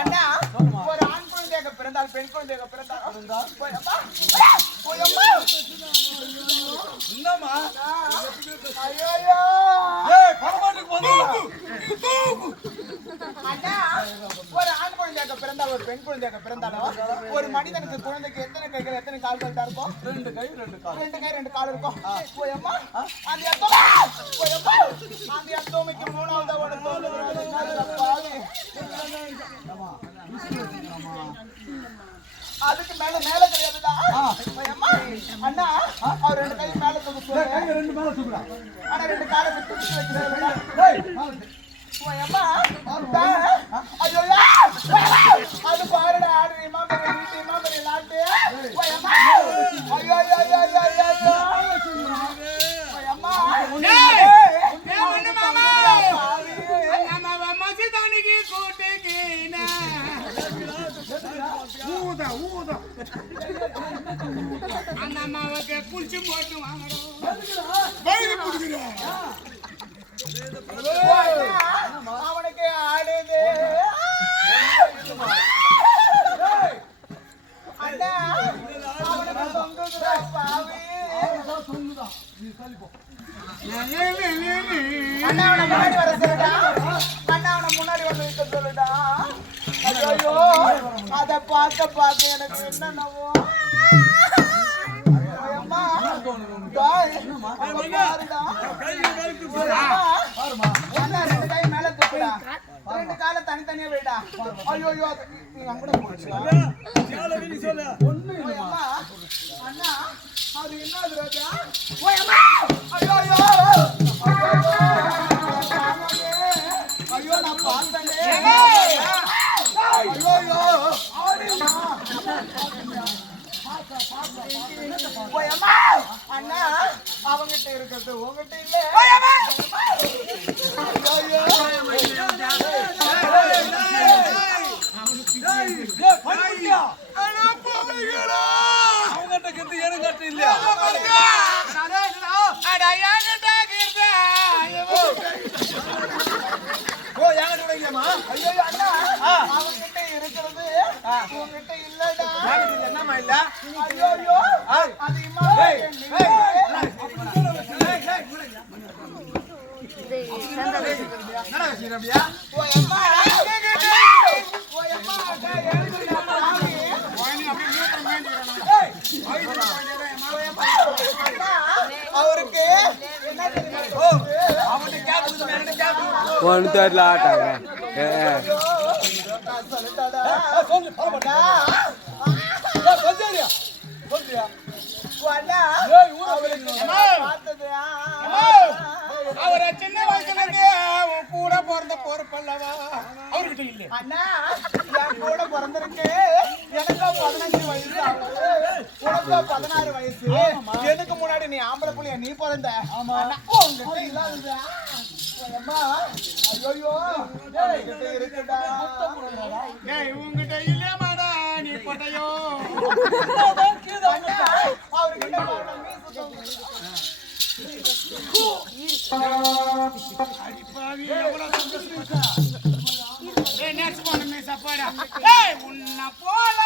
அண்ணா ஒரு ஆண் குழந்தையாக பிறந்தால் பெண் குழந்தையாக பிறந்தால் அண்ணா ஒரு ஆண் குழந்தையாக பிறந்தால் ஒரு பெண் குழந்தையாக பிறந்தாலும் ஒரு மனிதனுக்கு குழந்தைக்கு எத்தனை கைகள் எத்தனை கால்கள் தான் இருக்கும்? 2 கை 2 கால். 2 கை 2 கால் இருக்கும். அந்த அத்தோமைக்கு 3வது ஒரு தோல் அதுக்கு மேல மேல கிடையாதுடா. அண்ணா அவர் 2 கை மேல தூக்கு. கை 2 மேல தூக்குடா. ஆனா 2 காலை தூக்கி வைக்கிறேன்டா. டேய் ஓயம்மா ஐயோ அது பாருடா ஆடு மாமரி லாட்டு ஓயம்மா ஐயோ ஓயம்மா ஏய் ஒண்ணு மாமா மாமா மசிதானிக்கு கூட்டிக்கினா ஊதா அண்ணா மாவக்கு குளிச்சு போட்டு வாங்கறோம் பைய புடிக்குறேன் அவனுக்கு ஆடுது அண்ணா அவனுக்கு தொங்குதுடா பாவி தொங்குதா நீ சொல்லிப்போ அண்ணா அவனை முன்னாடி வர சொல்லுடா அண்ணா அவனை முன்னாடி வந்து நிக்க சொல்லுடா ஐயோ அத பார்க்க எனக்கு என்னன்னவோ அம்மா டாய் அங்க பாருடா பாருமா அண்ணா 2 கை மேல தூக்குடா 2 காலை தனித்தனியா வைடா ஐயோ நீ அங்கட போடுடா காலை நீ சொல்ல ஒண்ணு இல்லம்மா அண்ணா அது என்னது ராஜா ஓய் அம்மா ஐயோ ஐயோ நான் பார்த்தனே ஐயோ ஆடிமா ஓய் அம்மா அண்ணா அவங்கிட்ட இருக்குது உங்கிட்ட இல்ல ஓய் அம்மா ஐயோ அண்ணா போங்கடா அவங்கிட்ட கிட்ட எனக்கு இல்ல அடா யாங்கிட்ட கிட்ட ஓ யாங்க சொல்றீங்கம்மா ஐயோ அண்ணா அவங்கிட்ட இருக்குது உங்கிட்ட இல்லடா என்னமா இல்ல ஐயோ அது இம்மா என்னடா விஷயம்யா ஓ அம்மா ஓ அம்மா அவருக்கு ஒன்று தேர்ல ஆட்டாங்க அவரை சின்ன வயசுல கூட பிறந்த பொறுப்பல்லவா அவர்கிட்ட இல்ல அண்ணா என் கூட பிறந்திருக்கு எனக்கு 15 வயசு உனக்கு 16 வயசு எனக்கு முன்னாடி நீ ஆம்பளை புள்ளிய நீ பிறந்த உங்ககிட்ட இல்லாத அம்மா ஐயோ இருக்குடா உங்ககிட்ட இல்லமாடா நீ பட்டையோ அவர்கிட்ட அடிப்பாவி எவ்வளவு சந்தோஷமா ஏய் நெக்ஸ்ட் போன மே சப்பாடா ஏய் உன்ன போல